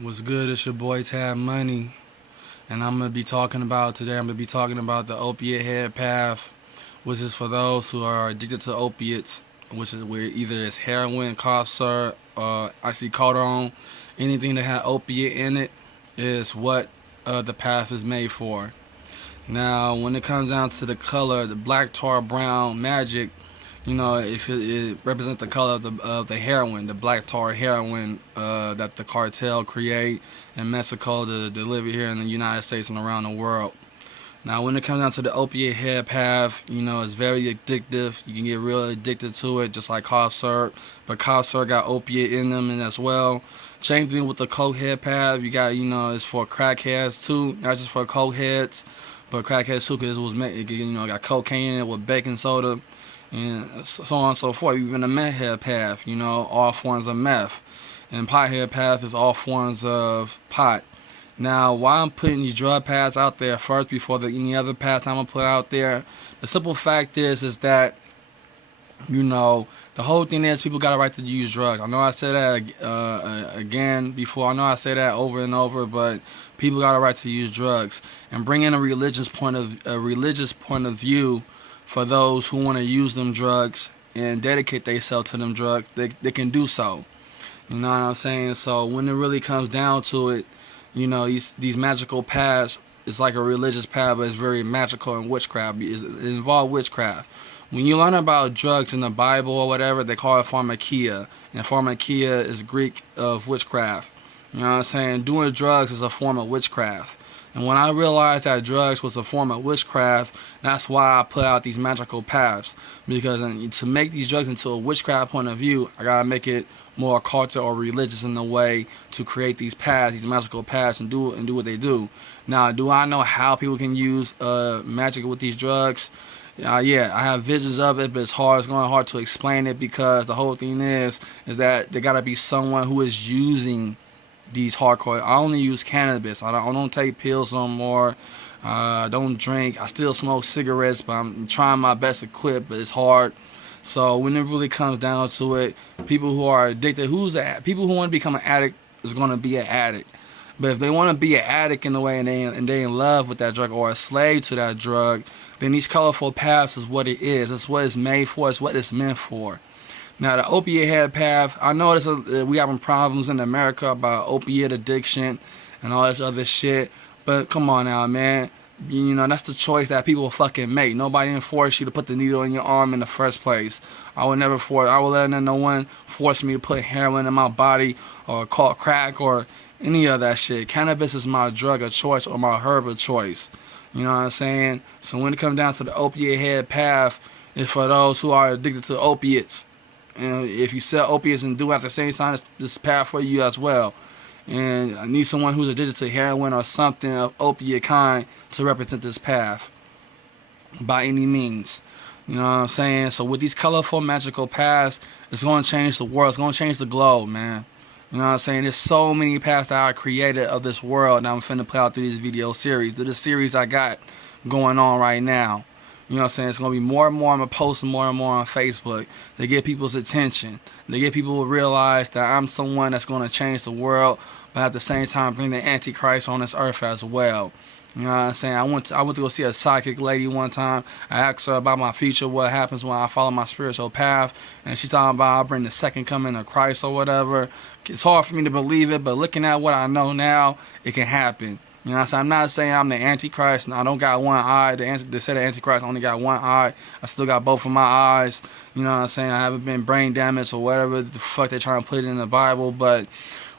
What's good? It's your boy Tab Money, and I'm gonna be talking about the opiate head path, which is for those who are addicted to opiates, which is where either it's heroin, cough syrup, oxycodone, anything that has opiate in it, is what the path is made for. Now, when it comes down to the color, the Blacktar brown Magic, it represents the color of the heroin, the black tar heroin that the cartel create in Mexico to deliver here in the United States and around the world. Now, when it comes down to the opiate head path, it's very addictive. You can get really addicted to it, just like cough syrup. But cough syrup got opiate in them and as well. Same thing with the coke head path. You got, it's for crackheads too, not just for coke heads, but crackheads too, because it was, got cocaine in it with baking soda and so on and so forth. Even the meth head path, all forms of meth. And pot head path is all forms of pot. Now, why I'm putting these drug paths out there first before any other paths I'm gonna put out there, the simple fact is that the whole thing is people got a right to use drugs. I know I said that again before. I know I say that over and over, but people got a right to use drugs. And bring in a religious point of view for those who want to use them drugs and dedicate themselves to them drugs. They can do so. You know what I'm saying? So when it really comes down to it, these magical paths, it's like a religious path, but it's very magical and witchcraft. It involves witchcraft. When you learn about drugs in the Bible or whatever, they call it pharmakia. And pharmakia is Greek of witchcraft. You know what I'm saying? Doing drugs is a form of witchcraft. And when I realized that drugs was a form of witchcraft, that's why I put out these magical paths. Because to make these drugs into a witchcraft point of view, I gotta make it more cultural or religious in a way to create these paths, these magical paths, and do what they do. Now, do I know how people can use magic with these drugs? Yeah, I have visions of it, but it's hard. It's going hard to explain it because the whole thing is that there gotta be someone who is using these hardcore. I only use cannabis. I don't take pills no more. I don't drink. I still smoke cigarettes, but I'm trying my best to quit, but it's hard. So when it really comes down to it, people who are addicted, people who want to become an addict is going to be an addict. But if they want to be an addict in a way and they in love with that drug or a slave to that drug, then these colorful paths is what it is. It's what it's made for. It's what it's meant for. Now, the opiate head path, I know we having problems in America about opiate addiction and all this other shit, but come on now, man. That's the choice that people fucking make. Nobody enforce you to put the needle in your arm in the first place. I would let no one force me to put heroin in my body or call crack or any of that shit. Cannabis is my drug of choice or my herb of choice. You know what I'm saying? So when it comes down to the opiate head path, it's for those who are addicted to opiates. And if you sell opiates and do at the same time, this path for you as well. And I need someone who's addicted to heroin or something of opiate kind to represent this path by any means. You know what I'm saying? So with these colorful, magical paths, it's going to change the world. It's going to change the globe, man. You know what I'm saying? There's so many paths that I created of this world that I'm finna play out through these video series. Through the series I got going on right now. You know what I'm saying? It's going to be more and more. I'm going to post more and more on Facebook. They get people's attention. They get people to realize that I'm someone that's going to change the world, but at the same time bring the Antichrist on this earth as well. You know what I'm saying? I went to go see a psychic lady one time. I asked her about my future, what happens when I follow my spiritual path. And she's talking about I'll bring the second coming of Christ or whatever. It's hard for me to believe it, but looking at what I know now, it can happen. You know what I'm saying? I'm not saying I'm the Antichrist and I don't got one eye. They said the Antichrist only got one eye. I still got both of my eyes. You know what I'm saying? I haven't been brain damaged or whatever the fuck they're trying to put it in the Bible. But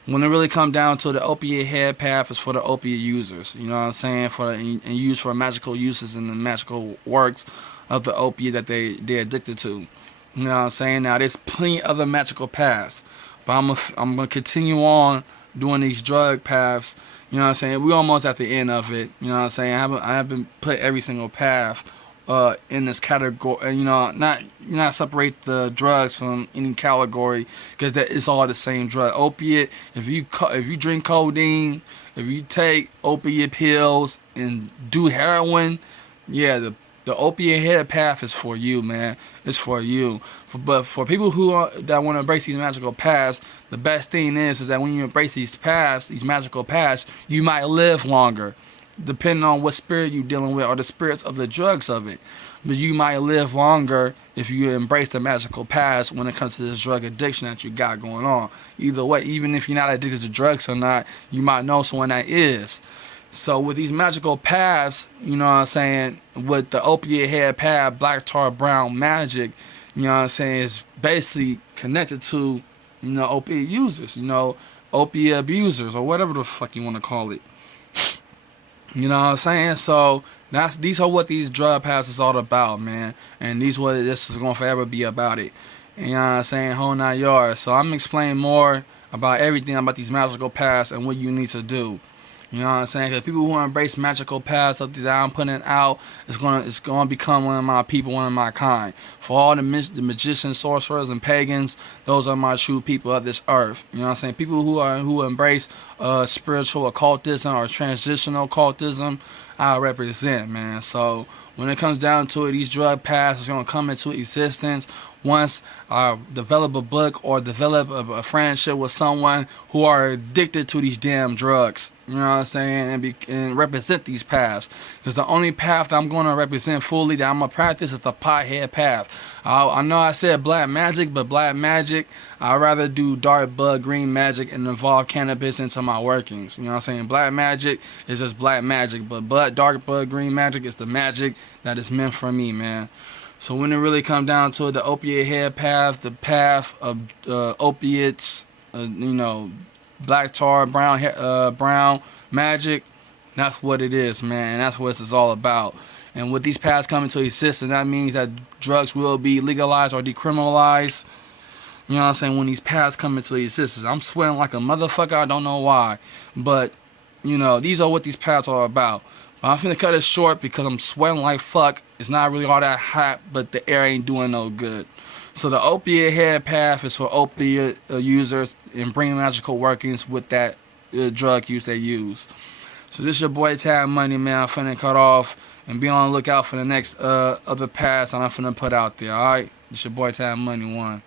when it really come down to the opiate head path is for the opiate users. You know what I'm saying? And used for magical uses and the magical works of the opiate that they're addicted to. You know what I'm saying? Now, there's plenty other magical paths. But I'm going to continue on doing these drug paths. You know what I'm saying? We're almost at the end of it. You know what I'm saying? I haven't put every single path in this category. Not separate the drugs from any category because it's all the same drug. Opiate. If you drink codeine, if you take opiate pills and do heroin, yeah, The opiate head path is for you, man. It's for you. But for people that want to embrace these magical paths, the best thing is that when you embrace these paths, these magical paths, you might live longer, depending on what spirit you're dealing with or the spirits of the drugs of it. But you might live longer if you embrace the magical paths when it comes to this drug addiction that you got going on. Either way, even if you're not addicted to drugs or not, you might know someone that is. So with these magical paths, you know what I'm saying, with the opiate head path, Blacktar, Brown, Magick, you know what I'm saying, is basically connected to, opiate users, opiate abusers, or whatever the fuck you want to call it. You know what I'm saying? So these are what these drug paths is all about, man. And this is going to forever be about it. And you know what I'm saying? Whole 9 yards. So I'm explaining more about everything about these magical paths and what you need to do. You know what I'm saying? Because people who embrace magical paths that I'm putting out, it's gonna become one of my people, one of my kind. For all the magicians, sorcerers, and pagans, those are my true people of this earth. You know what I'm saying? People who embrace spiritual occultism or transitional occultism, I represent, man. So when it comes down to it, these drug paths is gonna come into existence once I develop a book or develop a friendship with someone who are addicted to these damn drugs. You know what I'm saying? And represent these paths. Because the only path that I'm going to represent fully, that I'm going to practice, is the pothead path. I know I said black magic, but black magic, I'd rather do dark bud, green magic, and involve cannabis into my workings. You know what I'm saying? Black magic is just black magic, but dark bud, green magic is the magic that is meant for me, man. So when it really comes down to it, the opiate head path, the path of opiates, Blacktar, Brown, Magick, that's what it is, man. And that's what this is all about. And with these paths coming to existence, that means that drugs will be legalized or decriminalized. You know what I'm saying? When these paths come into existence, I'm sweating like a motherfucker. I don't know why. But, these are what these paths are about. I'm finna cut it short because I'm sweating like fuck. It's not really all that hot, but the air ain't doing no good. So the opiate head path is for opiate users and bring magical workings with that drug use they use. So this your boy Tab Money, man. I'm finna cut off and be on the lookout for the next other paths I'm finna put out there. Alright? This your boy Tab Money 1.